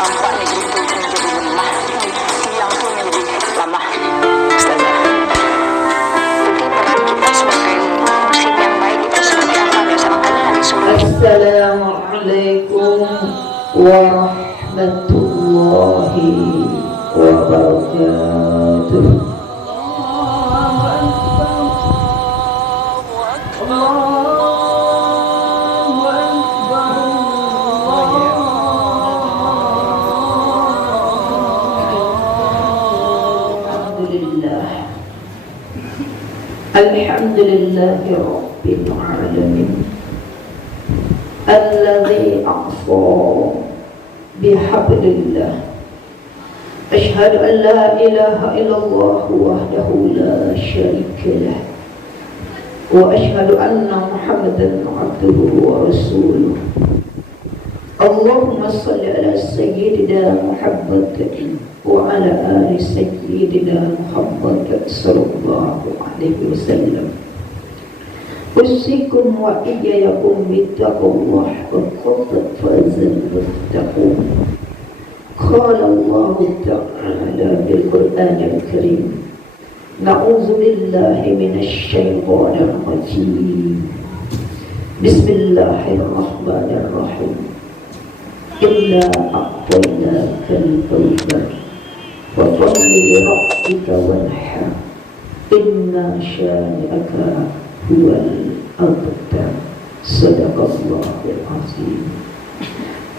nampaknya itu menjadi lemah, siang pun lebih lama. Ustazah, jadi peran kita sebagai muslim yang baik itu seperti apa berdasarkan hadis sebelumnya? Assalamualaikum warahmatullahi wabarakatuh. Alhamdulillahi Rabbil Alamin Alladhi aqsa bihablillah. Ashhadu an la ilaha illallah wahdahu la syarika lah, wa ashhadu anna Muhammadan abduhu wa rasuluh. Allahumma salli ala sayyidina Muhammad wa ala ali sayyidina Muhammad sallallahu alaihi wasallam. Usikum wa iyyakum bittaqwallah wa qad fazal muttaqun. Qala Allah ta'ala bil Qur'anil Karim, na'udzu billahi minasy syaithanir rajim. Bismillahirrahmanirrahim. Inna a'tainakal kautsar fasholli li rabbika wanhar inna syani'aka huwal abtar. Sadaqallahul azim.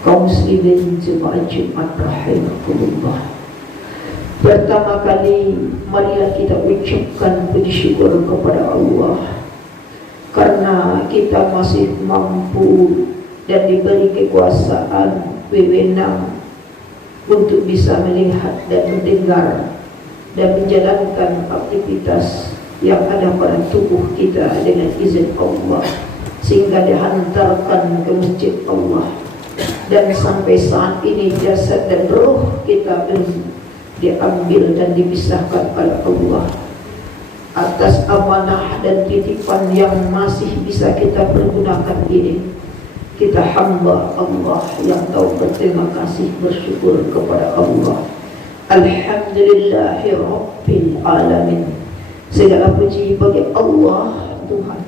Kaum muslimin jemaah Jumat rahimakumullah, pertama kali marilah kita ucapkan puji syukur kepada Allah karena kita masih mampu dan diberi kekuasaan wewenang untuk bisa melihat dan mendengar dan menjalankan aktivitas yang ada pada tubuh kita dengan izin Allah, sehingga dihantarkan ke masjid Allah. Dan sampai saat ini jasad dan roh kita belum diambil dan dipisahkan oleh Allah. Atas amanah dan titipan yang masih bisa kita pergunakan ini, kita hamba Allah yang tahu berterima kasih, bersyukur kepada Allah. Alhamdulillahi Rabbil Alamin. Segala puji bagi Allah Tuhan.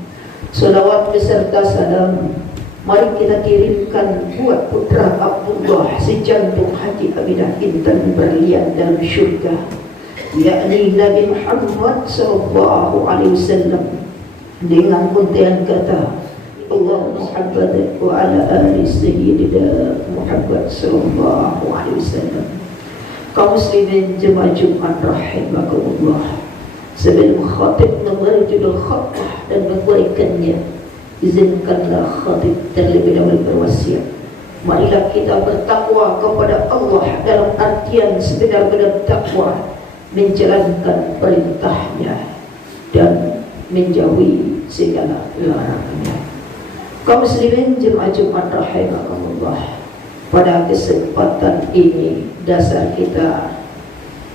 Salawat beserta salam mari kita kirimkan buat putra Abdullah, sejantung hati Aminah intan berlian dalam syurga, yakni Nabi Muhammad sallallahu alaihi wasallam, dengan untayan kata Allah Muhammad wa ala ali sayyidina Muhammad sallallahu alaihi wasallam. Kaum muslimin jemaah Jumat rahimakumullah, sebelum khatib memberi judul khutbah dan memberikannya, izinkanlah khatib terlebih dahulu berwasiat. Marilah kita bertakwa kepada Allah dalam artian sebenar-benar takwa, menjalankan perintahnya dan menjauhi segala larangannya. Kaum muslimin jemaah Jumat rahimakumullah, pada kesempatan ini dasar kita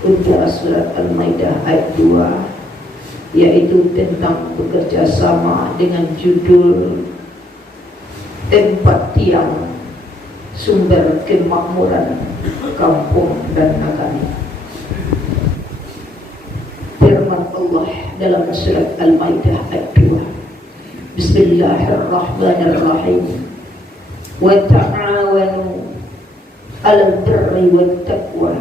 untuk surat Al-Maidah ayat 2, yaitu tentang bekerja sama dengan judul 4 tiang sumber kemakmuran kampung dan nagari. Firman Allah dalam surat Al-Maidah ayat 2, Bismillahirrahmanirrahim. Wa ta'awanu 'alal birri wat taqwa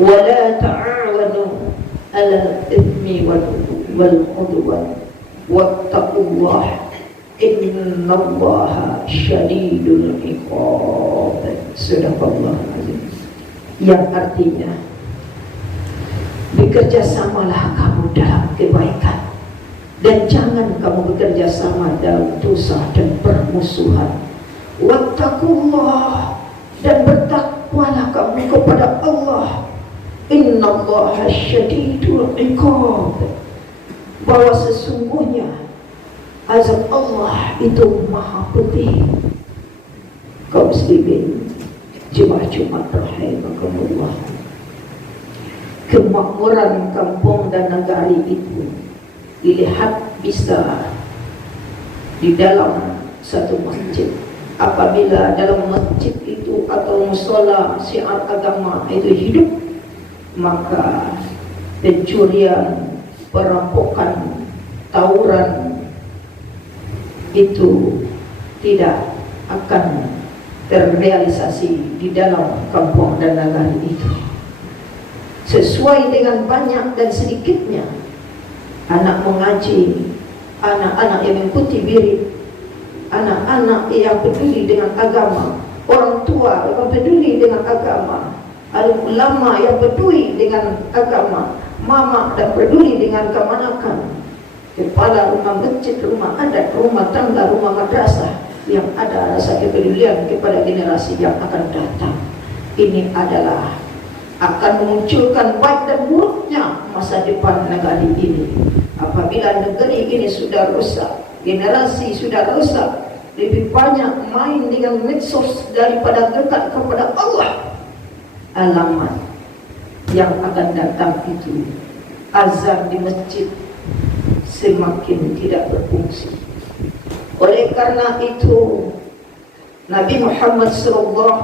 wa la ta'awanu 'alal itsmi wal 'udwan wattaqullah innallaha syadidul iqab. Sadaqallahul azim. Yang artinya, bekerjasamalah kamu dalam kebaikan dan jangan kamu bekerja sama dalam dosa dan permusuhan. Wattaqullah, dan bertakwalah kamu kepada Allah. Innallaha syadidul iqab, bahwa sesungguhnya azab Allah itu maha pedih. Kaum muslimin jemaah Jumat rahimakumullah, kemakmuran kampung dan negari itu dilihat bisa di dalam satu masjid. Apabila dalam masjid itu atau musola syiar agama itu hidup, maka pencurian, perampokan, tawuran itu tidak akan terrealisasi di dalam kampung dan negara itu. Sesuai dengan banyak dan sedikitnya anak mengaji, anak-anak yang mengikuti birit, anak-anak yang peduli dengan agama, orang tua yang peduli dengan agama, ulama yang peduli dengan agama, mama dan peduli dengan kemanakan, kepala rumah masjid, rumah adat, rumah tangga, rumah madrasah yang ada rasa kepedulian kepada generasi yang akan datang. Ini adalah akan memunculkan baik dan buruknya masa depan negara ini. Apabila negeri ini sudah rusak, generasi sudah rusak, lebih banyak main dengan medsos daripada dekat kepada Allah, alamat yang akan datang itu azan di masjid semakin tidak berfungsi. Oleh karena itu Nabi Muhammad SAW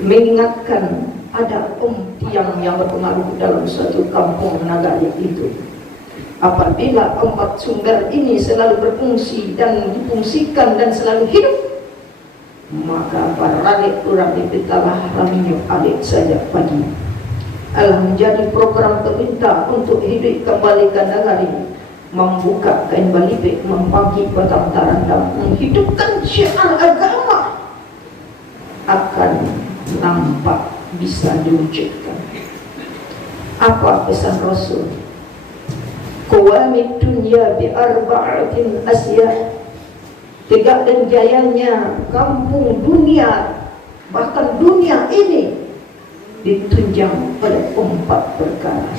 mengingatkan ada tiang yang berpengaruh dalam suatu kampung negara itu. Apabila 4 sumber ini selalu berfungsi dan difungsikan dan selalu hidup, maka baralik orang itu telah raminyo alik saja pagi. Alah menjadi program pemerintah untuk hidup kembali ke negara, membuka kain balibek, membagi batang tarandang, menghidupkan syiar agama akan nampak bisa diwujudkan. Apa pesan Rasul? Qawamid dunya bi arba'atin asya. Tegak dan jayanya kampung dunia, bahkan dunia ini ditunjang pada 4 perkara.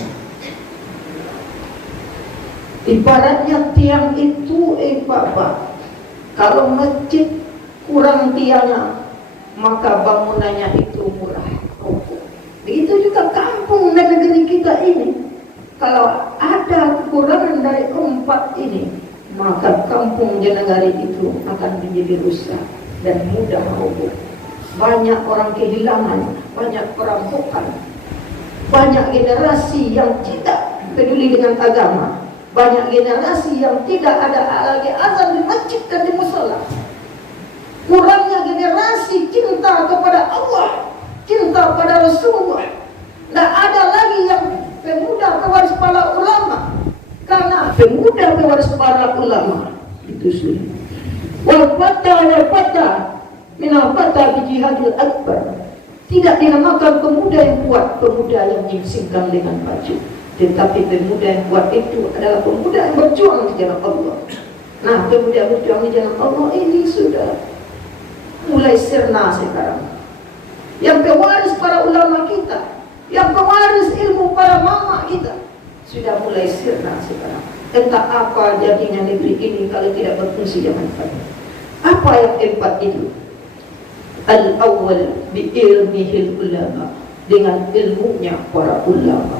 Ibaratnya tiang itu Bapak, kalau masjid kurang tiangnya, maka bangunannya itu murah. Begitu juga kampung dan negeri kita ini, kalau ada kekurangan dari 4 ini, maka kampung dan negeri itu akan menjadi rusak dan mudah roboh. Banyak orang kehilangan, banyak perampokan, banyak generasi yang tidak peduli dengan agama, banyak generasi yang tidak ada lagi azan di masjid dan di musola. Kurangnya generasi cinta kepada Allah, cinta pada Rasulullah. Tidak ada lagi yang pemuda pewaris para ulama, karena pemuda pewaris para ulama itu sudah wal fata minal fata bi jihadil akbar. Tidak dinamakan pemuda yang kuat, pemuda yang menyingsingkan dengan baju, tetapi pemuda yang kuat itu adalah pemuda yang berjuang di jalan Allah. Nah, pemuda yang berjuang di jalan Allah ini sudah mulai sirna sekarang. Yang pewaris para ulama kita, yang pewaris ilmu para mama kita, sudah mulai sirna sekarang. Entah apa jadinya negeri ini kalau tidak berfungsi zaman depan. Apa yang keempat itu? Al-awwal bi ilmihil ulama, dengan ilmunya para ulama.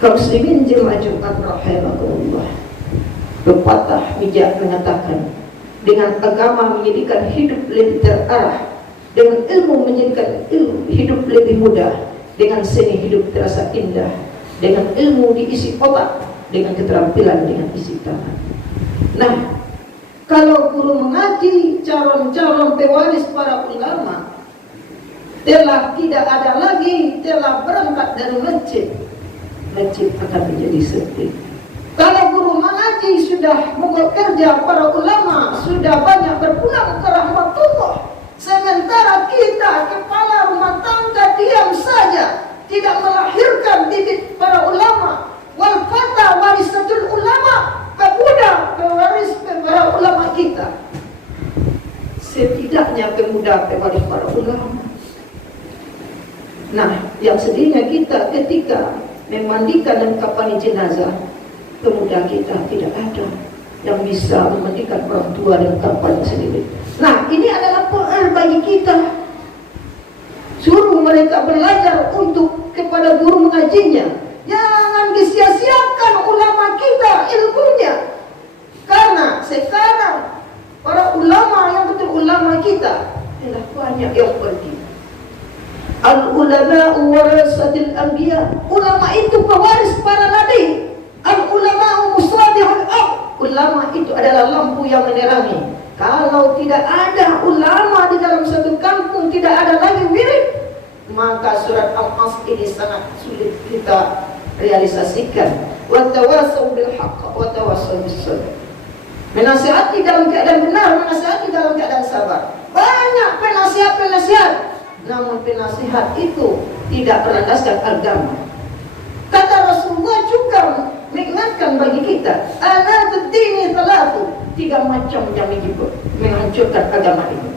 Kaum muslimin jemaah Jumat rahimahullah, pepatah bijak mengatakan, dengan agama menjadikan hidup lebih terarah, dengan ilmu menjadikan hidup lebih mudah, dengan seni hidup terasa indah, dengan ilmu diisi otak, dengan keterampilan dengan isi tangan. Nah, kalau guru mengaji, calon-calon pewaris para ulama telah tidak ada lagi, telah berangkat dari masjid, masjid akan menjadi sepi. Kalau guru mengaji sudah mogok kerja, para ulama sudah banyak berpulang ke rahmatullah, sementara kita kepala rumah tangga diam saja, tidak melahirkan bibit para ulama. Wal fata warisatul ulama, pemuda pewaris para ulama kita. Setidaknya pemuda pewaris para ulama. Nah, yang sedihnya kita ketika memandikan dan kafani jenazah, pemuda kita tidak ada yang bisa memandikan orang tua dan kafani sendiri. Nah, ini adalah PR bagi kita. Suruh mereka belajar untuk kepada guru mengajinya. Jangan disia-siakan ulama kita ilmunya. Karena sekarang para ulama yang betul ulama kita telah banyak yang pergi. Al-ulama warasatil anbiya. Ulama itu pewaris para nabi. Al-ulama musabihul ardh. Ulama itu adalah lampu yang menerangi. Kalau tidak ada ulama di dalam satu kampung, tidak ada lagi wirid, maka surat Al-Asr ini sangat sulit kita realisasikan. Wa tawassaw bil haqq wa tawassaw bis sabr. Menasihati dalam keadaan benar, menasihati dalam keadaan sabar. Banyak penasihat-penasihat, namun penasihat itu tidak berlandaskan agama. Kata Rasulullah juga mengingatkan bagi kita, ana dini talatu, 3 macam yang menghancurkan agama ini.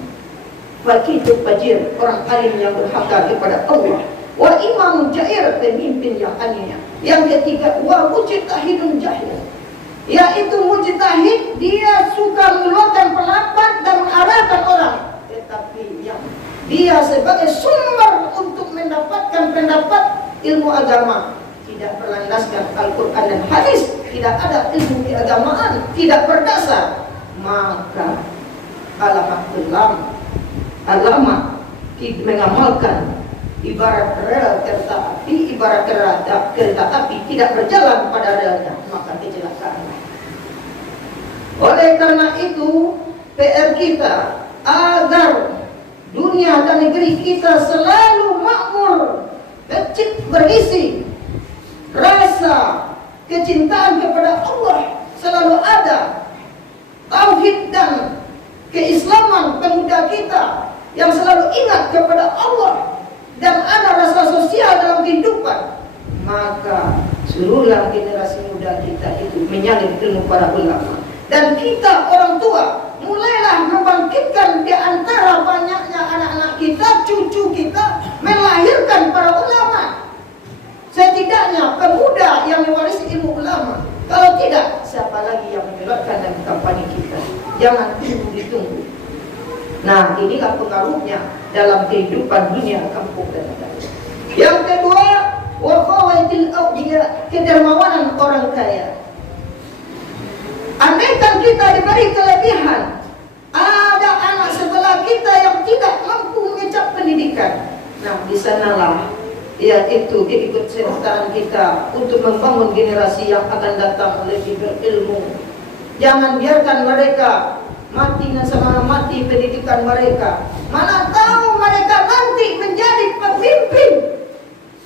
Fakih fajir, orang alim yang berhaka kepada Allah. Wa imam jair, pemimpin yang aniaya. Yang ketiga, wa mujtahidun jahil, yaitu mujtahid, dia suka mengeluarkan pendapat dan mengarahkan orang, tetapi yang dia sebagai sumber untuk mendapatkan pendapat ilmu agama tidak berlandaskan Al-Quran dan hadis, tidak ada ilmu keagamaan, tidak berdasar, maka alamat mengamalkan ibarat rel kereta api, ibarat kereta api tidak berjalan pada relnya, maka kecelakaan. Oleh karena itu, PR kita agar dunia dan negeri kita selalu makmur, berisi rasa kecintaan kepada Allah selalu ada, tauhid dan keislaman pemuda kita yang selalu ingat kepada Allah, dan ada rasa sosial dalam kehidupan, maka seluruh generasi muda kita itu menyalin ilmu para ulama. Dan kita orang tua mulailah membangkitkan di antara banyaknya anak-anak kita, cucu kita, melahirkan para ulama. Setidaknya pemuda yang mewarisi ilmu ulama. Kalau tidak, siapa lagi yang menyebarkan dan kampanye kita? Jangan tunggu ditunggu. Nah, inilah pengaruhnya dalam kehidupan dunia kampung dan negara. Yang kedua, wa fawaitil awliya, kedermawanan orang kaya. Andaikan kita diberi kelebihan, ada anak sebelah kita yang tidak mampu mengecap pendidikan. Nah, di sanalah yaitu keikutsertaan kita untuk membangun generasi yang akan datang lebih berilmu. Jangan biarkan mereka mati dan sama mati pendidikan mereka. Mana tahu mereka nanti menjadi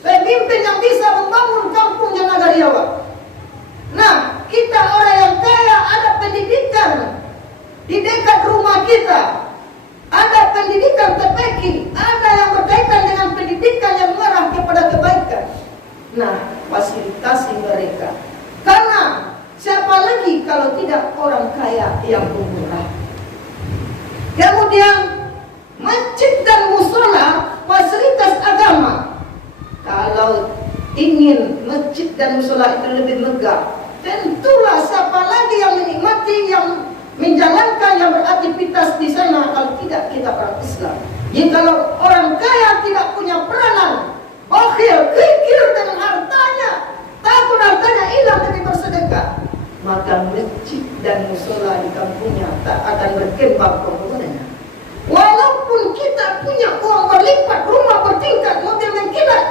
pemimpin yang bisa membangun kampung dan nagariawa. Nah, kita orang yang kaya, ada pendidikan di dekat rumah kita, ada pendidikan TPQ, ada yang berkaitan dengan pendidikan yang mengarah kepada kebaikan. Nah, fasilitasi mereka. Karena siapa lagi kalau tidak orang kaya yang pemurah. Kemudian masjid dan musola, fasilitas agama. Kalau ingin masjid dan musola itu lebih megah, tentulah siapa lagi yang menikmati, yang menjalankan, yang beraktivitas di sana kalau tidak kita orang Islam. Jadi kalau orang kaya tidak punya peranan, bakhil, kikir dengan hartanya, takut hartanya hilang demi bersedekah, maka masjid dan musola di kampungnya tak akan berkembang pembangunannya. Walaupun kita punya uang berlipat, rumah bertingkat, mobil berkilat,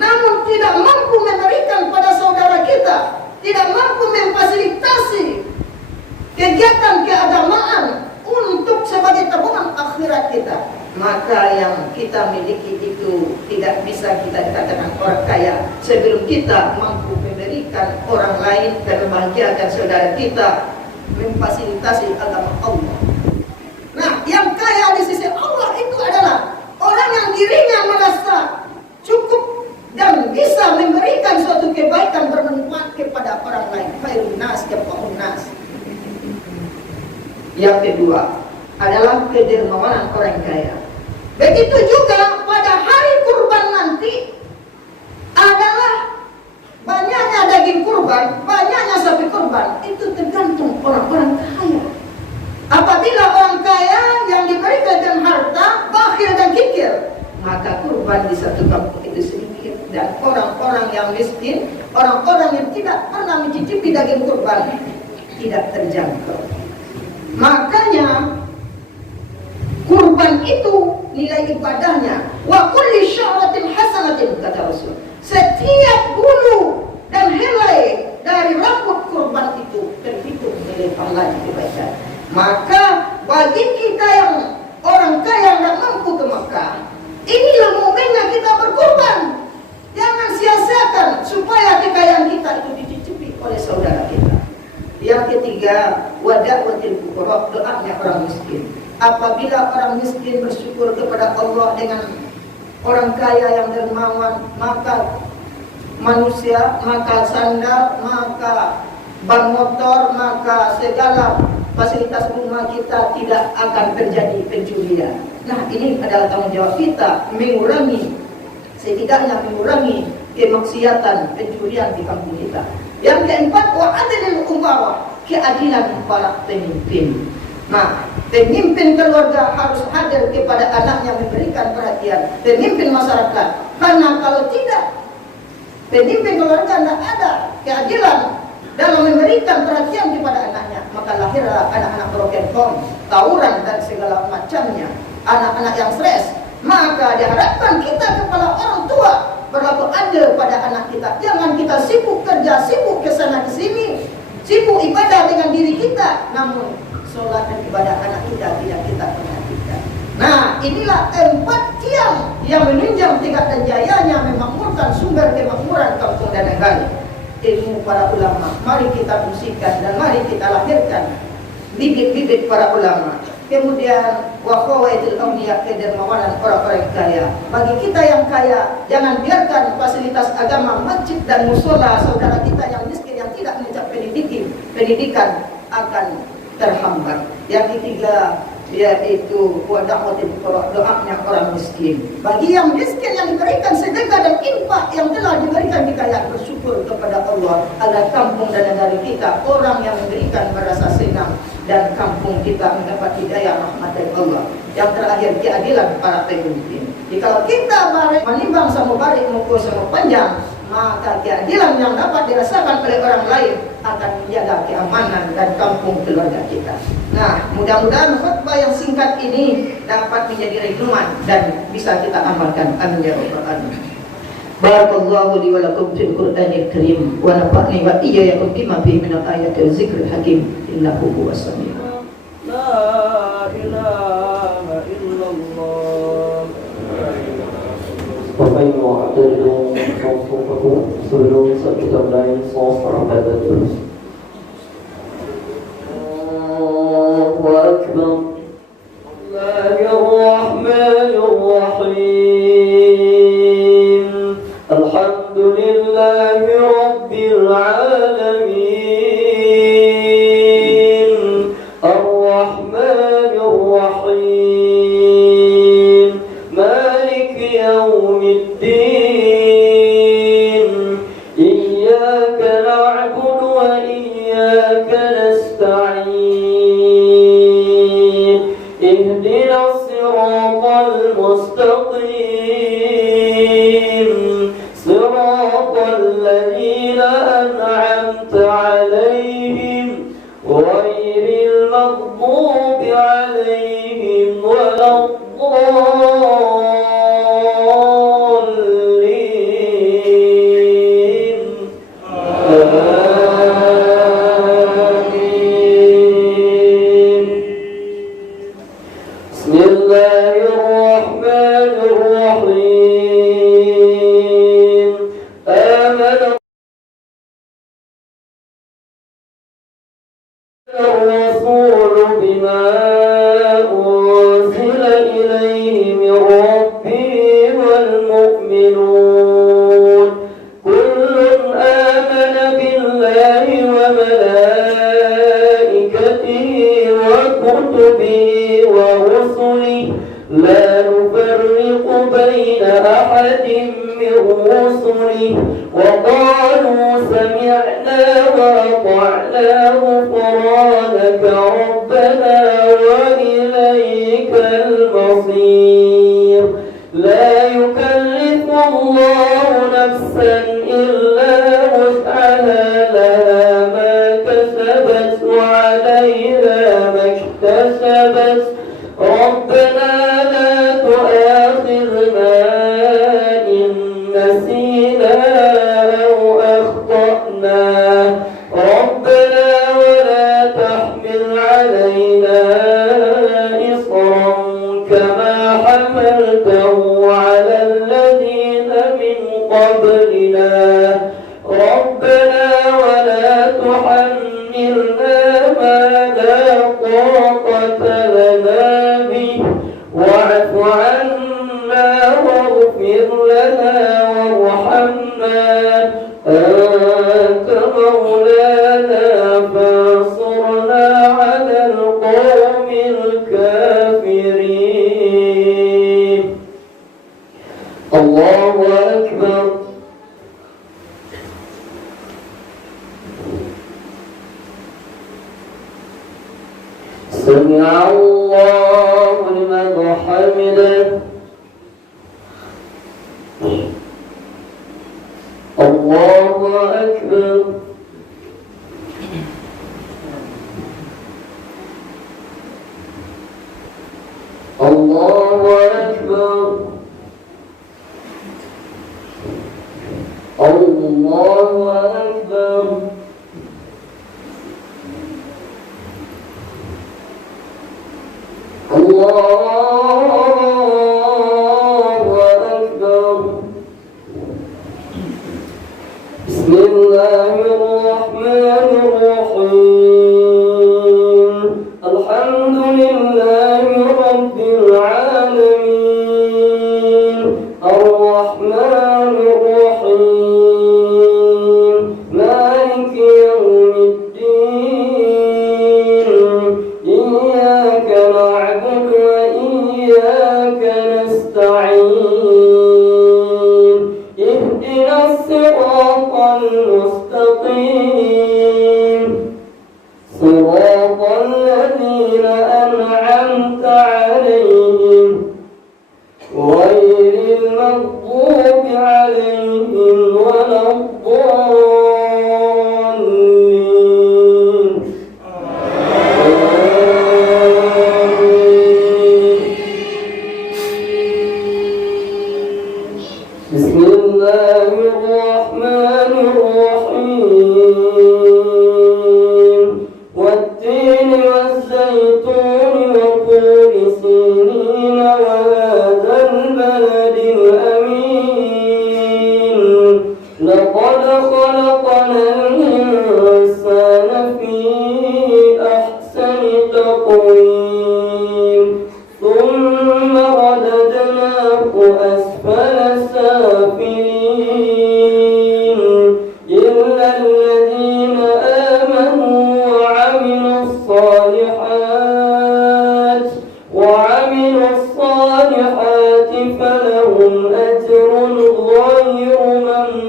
namun tidak mampu memberikan pada saudara kita, tidak mampu memfasilitasi kegiatan keagamaan untuk sebagai tabungan akhirat kita, maka yang kita miliki itu tidak bisa kita dikatakan orang kaya sebelum kita mampu memberikan orang lain dan membahagiakan saudara kita, memfasilitasi agama Allah. Nah, yang kaya di sisi Allah itu adalah orang yang dirinya merasa cukup dan bisa memberikan suatu kebaikan bermanfaat kepada orang lain. Khairun nas kafahun nas. Yang kedua adalah kedermawanan orang kaya. Begitu juga pada hari kurban nanti adalah banyaknya daging kurban, banyaknya sapi kurban, itu tergantung orang-orang kaya. Apabila orang kaya yang diberi dengan harta, bakhil dan kikir, maka kurban di satu kampung itu sedikit, dan orang-orang yang miskin, orang-orang yang tidak pernah mencicipi daging kurban, tidak terjangkau. Makanya Iman itu nilai ibadahnya. Wa kulli sya'ratin hasanatin, kata Rasul. Setiap bulu dan helai dari rambut kurban itu terhitung nilai pahala kebaikan. Maka bagi kita yang orang kaya nggak mampu ke Mekah, inilah momennya kita berkorban. Jangan sia-siakan supaya kekayaan kita itu dicicipi oleh saudara kita. Yang ketiga, wada'watil fuqara, doanya orang miskin. Apabila orang miskin bersyukur kepada Allah dengan orang kaya yang dermawan, maka manusia, maka sandal, maka ban motor, maka segala fasilitas rumah kita tidak akan terjadi pencurian. Nah, ini adalah tanggung jawab kita setidaknya mengurangi kemaksiatan pencurian di kampung kita. Yang keempat, wa adlil umara, keadilan para pemimpin. Nah, pemimpin keluarga harus hadir kepada anaknya, memberikan perhatian. Pemimpin masyarakat, karena kalau tidak, pemimpin keluarga tidak ada keadilan dalam memberikan perhatian kepada anaknya, maka lahirlah anak-anak broken home, tawuran dan segala macamnya, anak-anak yang stres. Maka diharapkan kita kepala orang tua berlaku adil pada anak kita. Jangan kita sibuk kerja, sibuk kesana kesini, sibuk ibadah dengan diri kita, namun sholat dan ibadah anak kita tidak kita perhatikan. Nah, inilah 4 tiang yang menunjang tingkat dan jayanya memakmurkan sumber kemakmuran kampung dan negara. Ilmu para ulama, mari kita fungsikan dan mari kita lahirkan bibit-bibit para ulama. Kemudian wa fawaidul awliya, kedermawanan orang-orang kaya. Bagi kita yang kaya, jangan biarkan fasilitas agama, masjid dan musola saudara kita yang miskin yang tidak mencapai pendidikan akan terhambat. Yang ketiga, yaitu wada'watil fuqara, doanya orang miskin. Bagi yang miskin yang diberikan sedekah dan infak yang telah diberikan kekayaan, bersyukur kepada Allah agar kampung dan negara kita orang yang memberikan merasa senang dan kampung kita mendapat hidayah rahmat dari Allah. Yang terakhir, keadilan para pemimpin. Jika kita menimbang sama balik mengukur sama panjang, maka keadilan yang dapat dirasakan oleh orang lain akan menjaga keamanan dan kampung keluarga kita. Nah, mudah-mudahan khutbah yang singkat ini dapat menjadi renungan dan bisa kita amalkan. Amin ya rabbal alamin. Barakallahu li wa lakum fil Qur'anil Karim wa nafa'ni wa iyyakum bima fihi minal ayati wa zikril hakim. Innahu huwas samiu. La ilaha illallah. Bapak Ibu hadirin sekalian, sebelum kita mulai sholat pada terus. Allahu Akbar. Bismillahirrahmanirrahim. Alhamdulillahi Rabbil alamin. Ar-Rahmanir-Rahim. Maliki yawmiddin. Iyyaka na'budu wa iyyaka nasta'in. Ihdinas siratal mustaqim. Siratal ladzina an'amta 'alaihim ghairil maghdubi 'alaihim waladdallin. Amin. Bismillahirrahmanirrahim. Amana الرسول بما أنزل إليه من ربه والمؤمنون كل آمن بالله وملائكته وكتبه ورسله لا إصرا كما حملته على الذين من قبلنا ربنا ولا تحملنا ما لا طاقة لنا به واعف عنا واغفر لنا وارحمنا أنت مولانا فانصرنا على القوم الكافرين. الله أكبر. سمع الله لمن حمده. الله أكبر. الله أكبر. الله أكبر. الله أكبر. بسم الله الرحمن الرحيم. الحمد لله رب العالمين الرحمن الرحيم مالك يوم الدين إياك نعبد وإياك نستعين اهدنا الصراط المستقيم صراط الذين أنعمت عليهم غير المغضوب عليهم ولا الضالين. بسم الله الرحمن الرحيم والتين والزيتون وطور سينين وهذا البلد الأمين لقد خلقنا الإنسان في أحسن تقويم ثم رددناه أسفل سافلين إلا الذين آمنوا وعملوا الصالحات فلهم أجر غير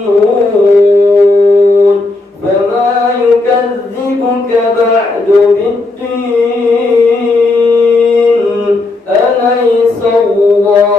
ممنون. فما يكذبك بعد بالدين أليس الله